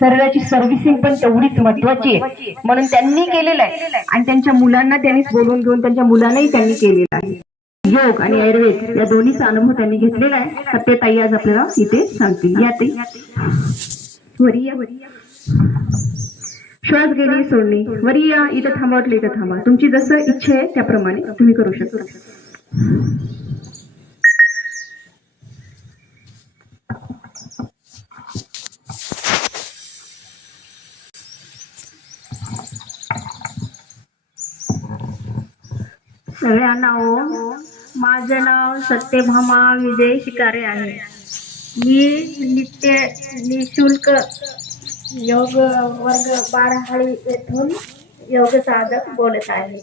शरीराची सर्व्हिसिंग पण तेवढीच महत्वाची आहे. म्हणून त्यांनी केलेलं आहे. आणि त्यांच्या मुलांना त्यांनीच बोलवून घेऊन त्यांच्या मुलांनाही त्यांनी केलेलं आहे. योग आणि आयुर्वेद या दोन्हीचा अनुभव त्यांनी घेतलेला आहे. सत्यताई आज आपल्याला इथे सांगतील. या ते वरिया. श्वास घेणे सोडणे. वरिया इथं थांबा वाटलं इथं थांबा. तुमची जसं इच्छा आहे त्याप्रमाणे तुम्ही करू शकता. सगळ्यांना ओम. माझं नाव सत्यभामा विजय शिकारे आहे. मी नित्य निशुल्क योग वर्ग बारहाळी येथून योग साधक बोलत आहे.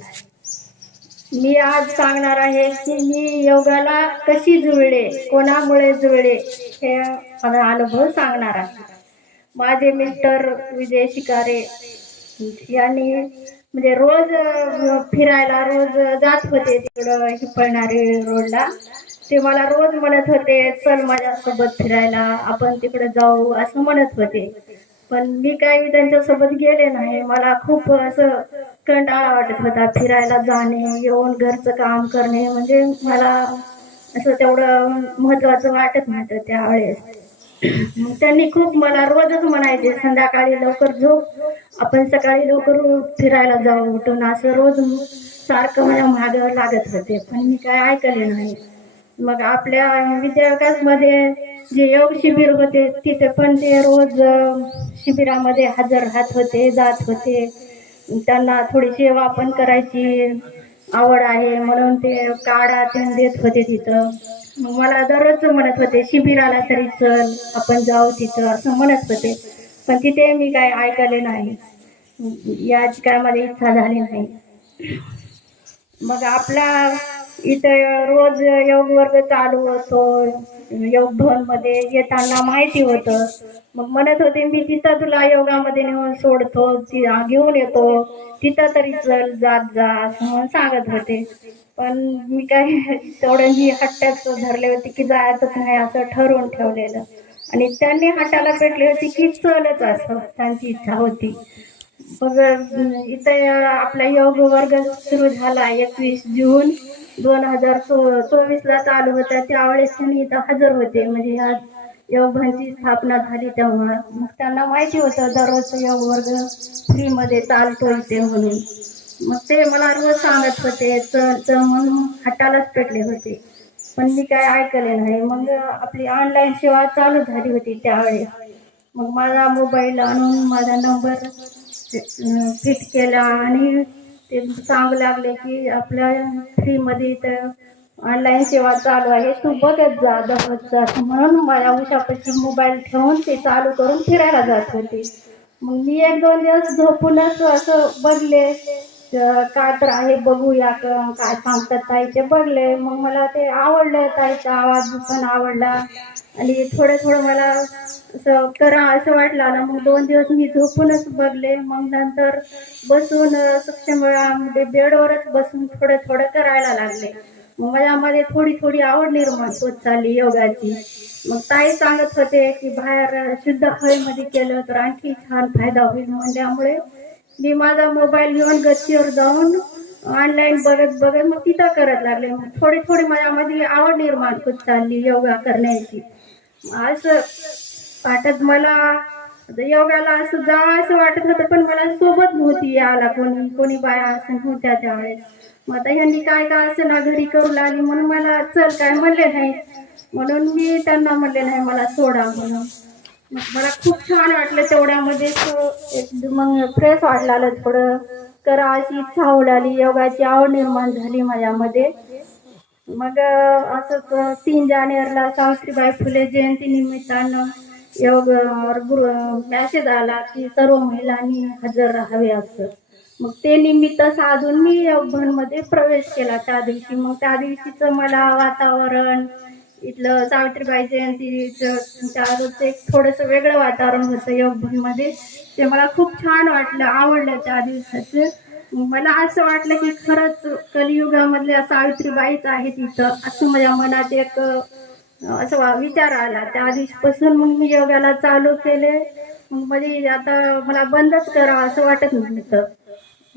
मी आज सांगणार आहे की मी योगाला कशी जुळले कोणामुळे जुळले हे माझा अनुभव सांगणार आहे. माझे मिस्टर विजय शिकारे यांनी म्हणजे रोज फिरायला रोज जात होते तिकडं हिपळणारे रोडला. ते मला रोज म्हणत होते चल माझ्यासोबत फिरायला आपण तिकडे जाऊ असं म्हणत होते. पण मी काही त्यांच्यासोबत गेले नाही. मला खूप असं कंटाळा वाटत होता फिरायला जाणे येऊन घरचं काम करणे. म्हणजे मला असं तेवढं महत्वाचं वाटत नव्हतं त्यावेळेस. त्यांनी खूप मला रोजच म्हणायचे संध्याकाळी लवकर झोप आपण सकाळी लवकर फिरायला जाऊ उठून असं रोज सारखं माझ्या मागं लागत होते पण मी काय ऐकले नाही. मग आपल्या विद्यार्थ्यांमध्ये जे योग शिबिर होते तिथे पण ते रोज शिबिरामध्ये हजर राहत होते जात होते. त्यांना थोडी सेवा पण करायची आवड आहे म्हणून ते काढा ते देत होते तिथं. मग मला दररोज म्हणत होते शिबिराला तरी चल आपण जाऊ तिथं असं म्हणत होते. पण तिथे मी काय ऐकले नाही. याची काय मला इच्छा झाली नाही. मग आपला इथं रोज योग वर्ग चालू होतो. योग भवनमध्ये येताना माहिती होतं. मग म्हणत होते मी तिथं तुला योगामध्ये नेऊन सोडतो घेऊन येतो. तिथं तरी चल जात जा असं म्हणून सांगत होते. पण मी काय तेवढं ही हट्ट्यात धरले होते की जायचंच नाही असं ठरवून ठेवलेलं. आणि त्यांनी हाताला पेटली होती की चलच असं त्यांची इच्छा होती. मग इथं आपला योग वर्ग सुरू झाला एकवीस जून दोन हजार चोवीस ला चालू होता. त्यावेळेस त्यांनी इथं हजर होते. म्हणजे ह्या योग स्थापना झाली तेव्हा. मग त्यांना माहिती होतं दररोज योग वर्ग फ्री मध्ये चालतो इथे म्हणून. मग ते मला रोज सांगत होते चल म्हणून हटालाच पेटले होते. पण मी काय ऐकले नाही. मग आपली ऑनलाईन सेवा चालू झाली होती त्यावेळेस मग माझा मोबाईल आणून माझा नंबर फिट केला आणि ते सांगू लागले की आपल्या फ्रीमध्ये तर ऑनलाईन सेवा चालू आहे. तू बघत जा दररोज जा म्हणून माझ्या उशापाशी मोबाईल ठेवून ते चालू करून फिरायला जात होते. मग मी एक दोन दिवस झोपूनच असं बघले काय तर आहे बघूया काय सांगतात ताईचे. बघले मग मला ते आवडलं ताईचा आवाज पण आवडला. आणि थोडं थोडं मला असं करा असं वाटलं ना मग दोन दिवस मी झोपूनच बघले. मग नंतर बसून सक्षम वेळामध्ये बेडवरच बसून थोडं थोडं करायला लागले. मग माझ्यामध्ये थोडी थोडी आवड निर्माण होत चालली योगाची. मग ताई सांगत होते की बाहेर शुद्ध हवेमध्ये केलं तर आणखी छान फायदा होईल म्हणल्यामुळे मी माझा मोबाईल घेऊन गच्चीवर जाऊन ऑनलाईन बघत बघत मग तिथं करत लागले. मग थोडी थोडी माझ्यामध्ये आवड निर्माण होत चालली योगा करण्याची. असं वाटत मला योगाला असं जावं असं वाटत होतं पण मला सोबत नव्हती यायला कोणी कोणी बाया असं होत्या त्यावेळेस. मग आता ह्यांनी काय काय असं ना घरी करू लागली म्हणून मला चल काय म्हणले नाही. म्हणून मी त्यांना म्हणले नाही मला सोडा म्हणून. मला खूप छान वाटलं तेवढ्यामध्ये. मग फ्रेश वाटलं थोडं. तर अशी इच्छा उडाली योगाची आवड निर्माण झाली माझ्यामध्ये. मग असंच तीन जानेवारीला सावित्रीबाई फुले जयंती निमित्तानं योग गुरु मॅसेज आला की सर्व महिलांनी हजर राहावे असं. मग ते निमित्त साधून मी योगभनमध्ये प्रवेश केला त्या दिवशी. मग त्या दिवशीचं मला वातावरण इथलं सावित्रीबाई जयंतीचं त्यावेळेस एक थोडंसं वेगळं वातावरण होतं योगमध्ये ते मला खूप छान वाटलं आवडलं त्या दिवसाचं. मला असं वाटलं की खरंच कलियुगामधल्या सावित्रीबाईच आहेत इथं. असं माझ्या मनात एक असं वा- विचार आला. त्या दिवशीपासून मग मी योगाला चालू केले. मग म्हणजे आता मला बंदच करावं असं वाटत नव्हतं.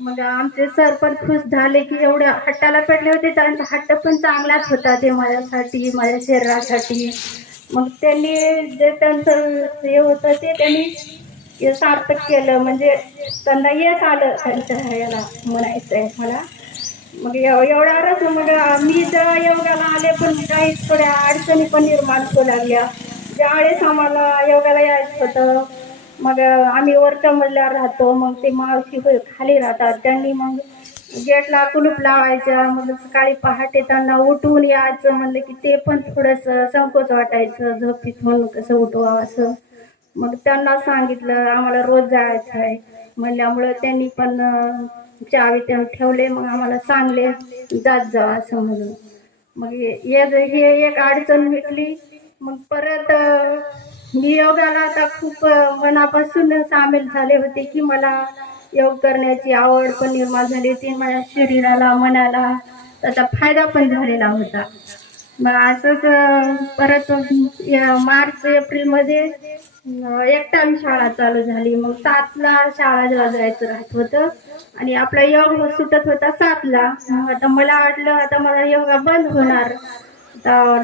मग आमचे सर पण खुश झाले की एवढ्या हट्टाला पेटले होते. त्यांचा हट्ट पण चांगलाच होता ते माझ्यासाठी माझ्या शरीरासाठी. मग त्यांनी जे त्यांचं हे होतं ते त्यांनी सार्थक केलं. म्हणजे त्यांना येत आलं त्यांच्या ह्याला म्हणायचं आहे मला. मग एव- एवढ्यावरच मग मी जेव्हा योगाला आले पण काही थोड्या अडचणी पण निर्माण होऊ लागल्या. ज्यावेळेस आम्हाला योगाला यायचं होतं मग आम्ही वरच्या मजल्यावर राहतो मग ते मावशी होय खाली राहतात. त्यांनी मग गेटला कुलूप लावायचं मग सकाळी पहाटे त्यांना उठून यायचं म्हणलं की ते पण थोडंसं संकोच वाटायचं झोपीतून कसं उठवावं असं. मग त्यांना सांगितलं आम्हाला रोज जायचं आहे. म्हणल्यामुळं त्यांनी पण चावी त्यांना ठेवले मग आम्हाला सांगले जात जा असं म्हणून. मग हे हे एक अडचण भेटली मग परत मी योगाला आता खूप मनापासून सामील झाले होते की मला योग करण्याची आवड पण निर्माण झाली होती. माझ्या शरीराला मनाला त्याचा फायदा पण झालेला होता. मग असंच परत या मार्च एप्रिलमध्ये अं, एक टाइम शाळा चालू झाली. मग सातला शाळा जायचं राहत होतं आणि आपला योग सुटत होता सातला. आता मला वाटलं आता मला योगा बंद होणार.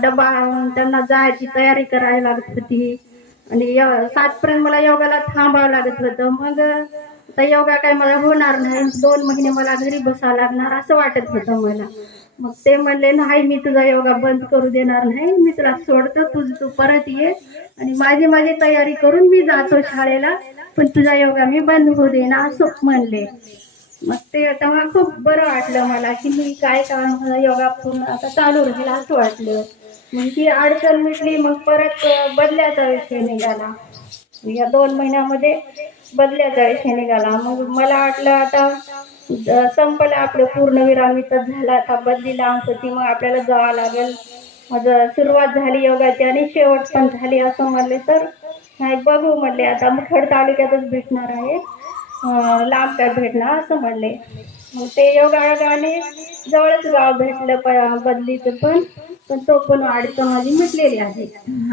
डबा त्यांना जायची तयारी करायला लागत होती. आणि य- सातपर्यंत मला योगाला थांबावं लागत होतं. मग आता योगा काय मला होणार नाही. दोन महिने मला घरी बसावं लागणार असं वाटत होतं मला. मग ते म्हणले नाही मी तुझा योगा बंद करू देणार नाही. मी तुला सोडतो. तुझ तू परत ये. आणि माझी माझी तयारी करून मी जातो शाळेला. पण तुझा योगा मी बंद होऊ देणार असं म्हणले. मग ते तेव्हा खूप बरं वाटलं मला की मी काय काम योगा पूर्ण आता चालू राहील असं वाटलं. मग ती अडचण मिटली मग परत बदल्याचा विषय निघाला. या दोन महिन्यामध्ये बदल्याचा विषय निघाला. मग मला वाटलं आता संपलं आपलं पूर्ण विराम इथं झाला आता बदली लांब ती मग आपल्याला जावं लागेल. माझं सुरुवात झाली योगाची आणि शेवट पण झाली असं म्हणले तर नाही बघू म्हणले आता. मुखड तालुक्यातच भेटणार आहे. लांब काय भेटणार असं म्हणले. मग ते योगा योगाने जवळच गाव भेटलं बदलीचं पण पण तो पण वाढतो माझी म्हटलेली आहे.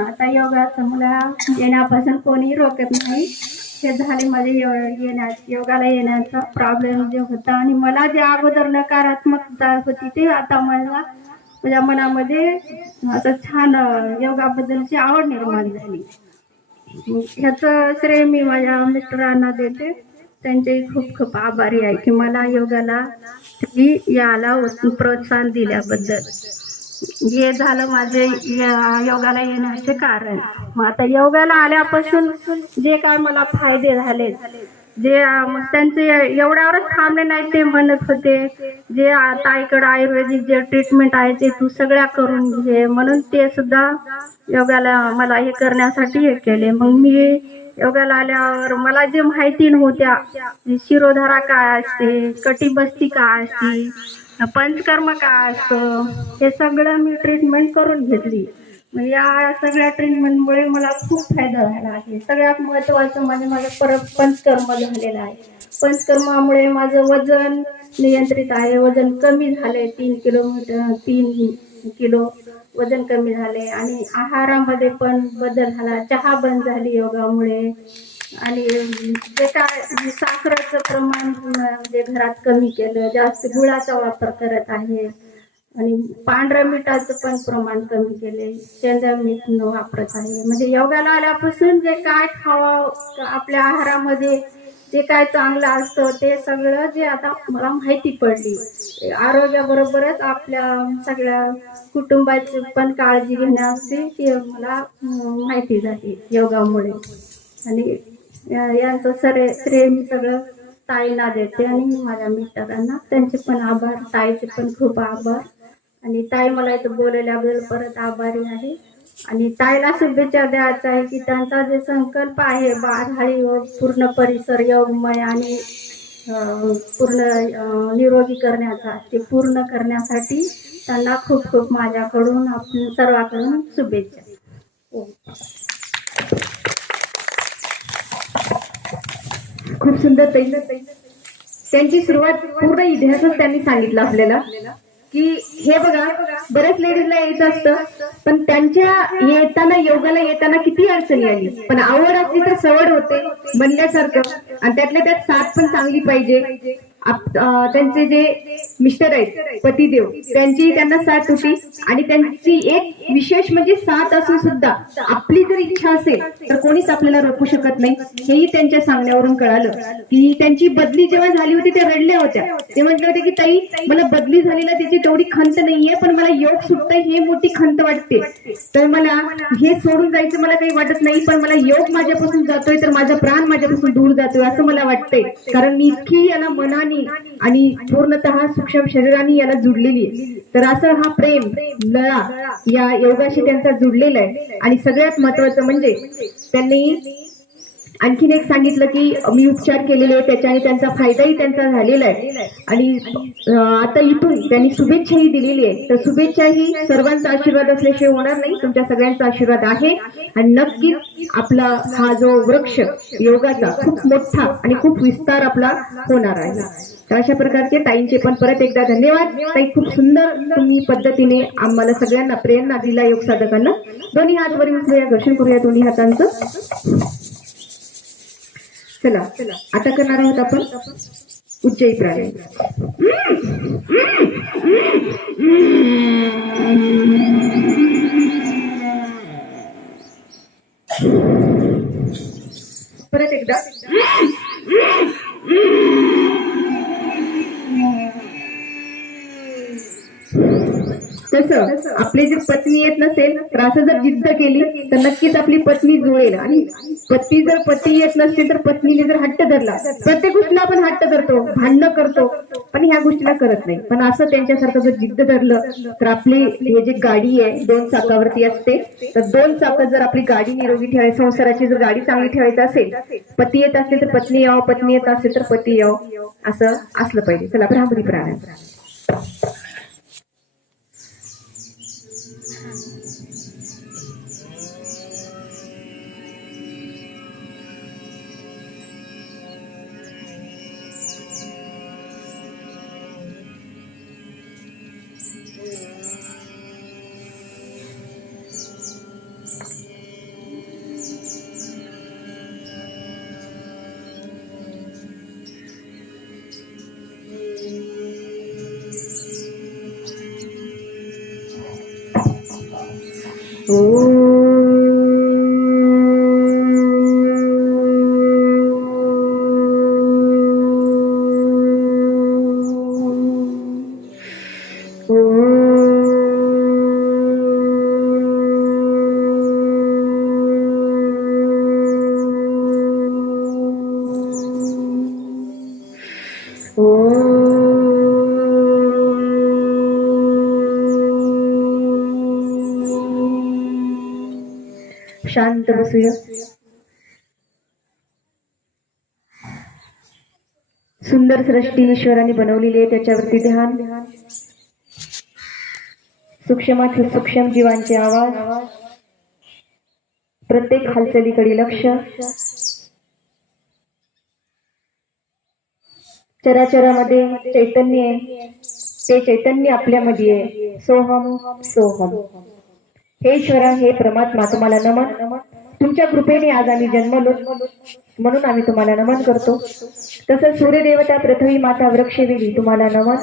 आता योगाचं मला येण्यापासून कोणी रोकत नाही. ते झाले माझे येण्या योगाला येण्याचा प्रॉब्लेम जे होता आणि मला जे अगोदर नकारात्मकता होती ते आता मला माझ्या मनामध्ये असं छान योगाबद्दलची आवड निर्माण झाली. ह्याचं श्रेय मी माझ्या मिस्टरांना देते. त्यांचे खूप खूप आभारी आहे की मला योगाला मी याला प्रोत्साहन दिल्याबद्दल. हे झालं माझे या- योगाला येण्याचे कारण. मग आता योगाला आल्यापासून जे काय मला फायदे झाले जे मग त्यांचे एवढ्यावरच थांबले नाही ते म्हणत होते जे आता ताईकडे आयुर्वेदिक जे ट्रीटमेंट आहे ते तू सगळ्या करून घे म्हणून ते सुद्धा योगाला मला हे करण्यासाठी हे केले. मग मी योगाला आल्यावर मला जे माहिती नव्हत्या शिरोधारा काय असते कटिबस्ती काय असते पंचकर्म काय असतं हे सगळं मी ट्रीटमेंट करून घेतली. मग या सगळ्या ट्रीटमेंटमुळे मला खूप फायदा झाला आहे. सगळ्यात महत्त्वाचं म्हणजे माझं परत पंचकर्म झालेलं आहे. पंचकर्मामुळे माझं वजन नियंत्रित आहे. वजन कमी झालंय तीन किलोमीटर तीन किलो. वजन कमी झाले आणि आहारामध्ये पण बदल झाला. चहा बंद झाली योगामुळे. आणि जे काय साखरेचं प्रमाण म्हणजे घरात कमी केलं जास्त गुळाचा वापर करत आहे. आणि पांढऱ्या मिठाचं पण प्रमाण कमी केले. शेंद्या मीठ न वापरत आहे. म्हणजे योगाला आल्यापासून जे काय खावा आपल्या आहारामध्ये जे काय चांगलं असतं ते सगळं जे आता मला माहिती पडली. आरोग्याबरोबरच आपल्या सगळ्या कुटुंबाची पण काळजी घेण्याची ती मला माहिती झाली योगामुळे. आणि यांचं सरे श्रेय मी सगळं ताईला देते आणि माझ्या मित्रांना त्यांचे पण आभार ताईचे पण खूप आभार. आणि ताई मला इथं बोलल्याबद्दल परत आभारी आहे. आणि ताईला शुभेच्छा द्यायचं आहे की त्यांचा जे संकल्प आहे बाधाळी व पूर्ण परिसर योगमय आणि पूर्ण निरोगी करण्याचा ते पूर्ण करण्यासाठी त्यांना खूप खूप माझ्याकडून आपण सर्वांकडून शुभेच्छा हो. खूप सुंदर त्यांची सुरुवात पूर्ण इतिहासच त्यांनी सांगितला आपल्याला की हे बघा बऱ्याच लेडीजला यायचं असतं पण त्यांच्या येताना योगाला येताना किती अडचणी आली. पण आवड असली तर सवड होते बनल्यासारखं आणि त्यातल्या त्यात साथ पण चांगली पाहिजे. त्यांचे जे मिस्टर आहेत पतिदेव त्यांची त्यांना साथ होती आणि त्यांची एक विशेष म्हणजे साथ असून सुद्धा आपली जर इच्छा असेल तर कोणीच आपल्याला रोखू शकत नाही. हेही त्यांच्या सांगण्यावरून कळालं की त्यांची बदली जेव्हा झाली होती त्या रडल्या होत्या. ते म्हटलं होते की ताई मला बदली झालेला त्याची तेवढी खंत नाहीये पण मला योग सुटतंय हे मोठी खंत वाटते. तर मला हे सोडून जायचं मला काही वाटत नाही पण मला योग माझ्यापासून जातोय तर माझा प्राण माझ्यापासून दूर जातोय असं मला वाटतंय. कारण मी इतकी याला मनाने आणि पूर्णतः सूक्ष्म शरीराने याला जुडलेली आहे. तर असं हा प्रेम लळा या योगाशी त्यांचा जुडलेला आहे. आणि सगळ्यात महत्वाचं म्हणजे त्यांनी आणखीन एक सांगितलं की मी उपचार केलेले त्याच्याने त्यांचा फायदाही त्यांचा झालेला आहे. आणि आता इथून त्यांनी शुभेच्छाही दिलेली आहे तर शुभेच्छाही सर्वांचा आशीर्वाद असल्याशिवाय होणार नाही. तुमच्या सगळ्यांचा आशीर्वाद आहे. आणि नक्कीच आपला हा जो वृक्ष योगाचा खूप मोठा आणि खूप विस्तार आपला होणार आहे. तर अशा प्रकारचे ताईंचे पण परत एकदा धन्यवाद. ताई खूप सुंदर तुम्ही पद्धतीने आम्हाला सगळ्यांना प्रेरणा दिला योग साधकांना दोन्ही हात वरील उचलूया घर्षण करूया दोन्ही हातांचं. चला आता करणार आहोत आपण उच्चही प्राणायाम. परत एकदा. तसं आपली जर पत्नी येत नसेल तर असं जर जिद्द केली तर नक्कीच आपली पत्नी जुळेल. आणि पत्नी जर पती येत नसते तर पत्नीने जर हट्ट धरला प्रत्येक गोष्टीला आपण हट्ट धरतो भांडणं करतो पण ह्या गोष्टीला करत नाही. पण असं त्यांच्यासारखं जर जिद्द धरलं तर आपली हे जी गाडी आहे दोन चाकावरती असते तर दोन चाक जर आपली गाडी निरोगी ठेवायची संसाराची जर गाडी चांगली ठेवायची असेल पती येत असेल तर पत्नी यावं पत्नी येत असेल तर पती यावं असं असलं पाहिजे. चला ब्राह्मणी प्राणायाम. शांत बसूया. सुंदर सृष्टी ईश्वराने बनवलेली आहे त्याच्यावरती ध्यान. सूक्ष्मात सूक्ष्म जीवांचे आवाज. प्रत्येक हालचालीकडे लक्ष. चराचरामध्ये चैतन्य आहे. ते चैतन्य आपल्यामध्ये आहे. सोहम सोहम. हे ईश्वरा हे परमात्मा तुम्हाला नमन. तुमच्या कृपेने आज आम्ही जन्मलो. म्हणून आम्ही तुम्हाला नमन करतो. तसंच सूर्यदेवता पृथ्वी माता वृक्षवेली तुम्हाला नमन.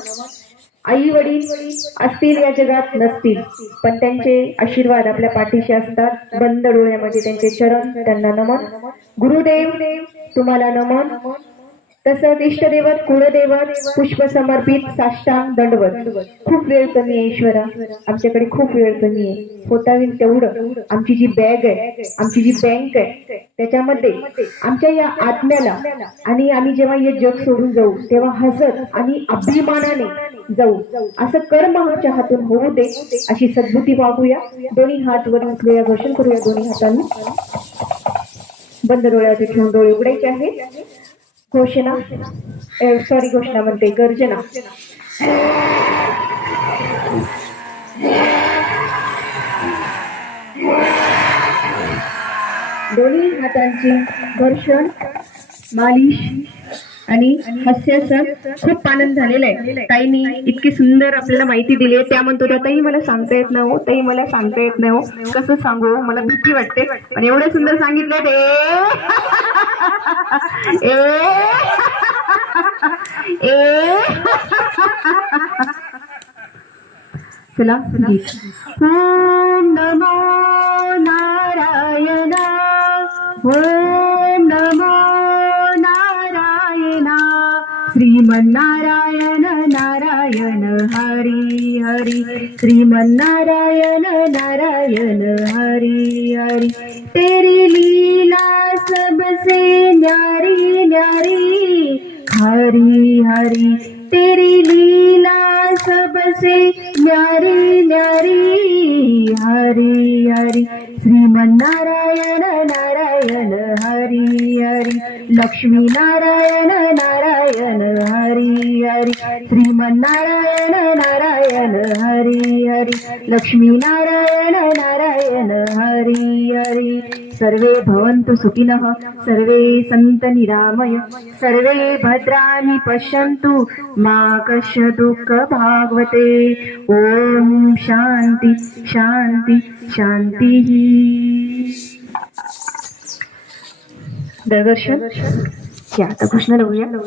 आई वडील असतील या जगात नसतील पण त्यांचे आशीर्वाद आपल्या पाठीशी असतात. बंद डोळ्यामध्ये त्यांचे चरण त्यांना नमन. गुरुदेव तुम्हाला नमन. तसंच इष्टदेवत कुलदेवत पुष्प समर्पित साष्टांग दंडवत. खूप वेळ कमी आहे ईश्वरा. आमच्याकडे खूप वेळ कमी आहे. होता येईल तेवढं. आमची जी बॅग आहे आमची जी बँक आहे त्याच्यामध्ये आमच्या या आत्म्याला आणि आम्ही जेव्हा हे जग सोडून जाऊ तेव्हा हसत आणि अभिमानाने जाऊ. असं कर्म आमच्या हातून होऊ दे अशी सद्बुद्धी वागूया दोन्ही हात वर उचलूया घोषण करूया दोन्ही हातांनी. बंद डोळ्यावरती ठेवून डोळे उघडायचे आहे घोषणा सॉरी घोषणा म्हणते गर्जना. दोन्ही हातांची घर्षण मालिश आणि हास्याचा खूप आनंद झालेला आहे. ताईनी इतकी सुंदर आपल्याला माहिती दिली आहे. त्या म्हणतो ताई मला सांगता येत नाही हो. ताई मला सांगता येत नाही हो. कसं सांगू हो? मला भीती वाटते. पण एवढं सुंदर सांगितलं ते. ए. ए. चला ओम नमो नारायण. ओम नमो श्रीमन्नारायण नारायण हरी हरी। श्रीमन्नारायण नारायण हरी हरी। तेरी लीला सबसे न्यारी न्यारी। हरी हरी। तेरी लीला सबसे न्यारी न्यारी। हरी हरी। श्रीमन्नारायण नारायण हरी हरी। लक्ष्मी नारायण नारायण। हरी हरी. श्रीमन्नारायण नारायण हरी हरी. लक्ष्मी नारायण नारायण हरी हरी. सर्वे भवन्तु सुखिनः सर्वे सन्त निरामय सर्वे भद्राणि पश्यन्तु मा कश्चित् दुःखभाग्वते. ॐ शान्ति शान्ति शान्तिः. दर्शन या आता कृष्ण लावूया.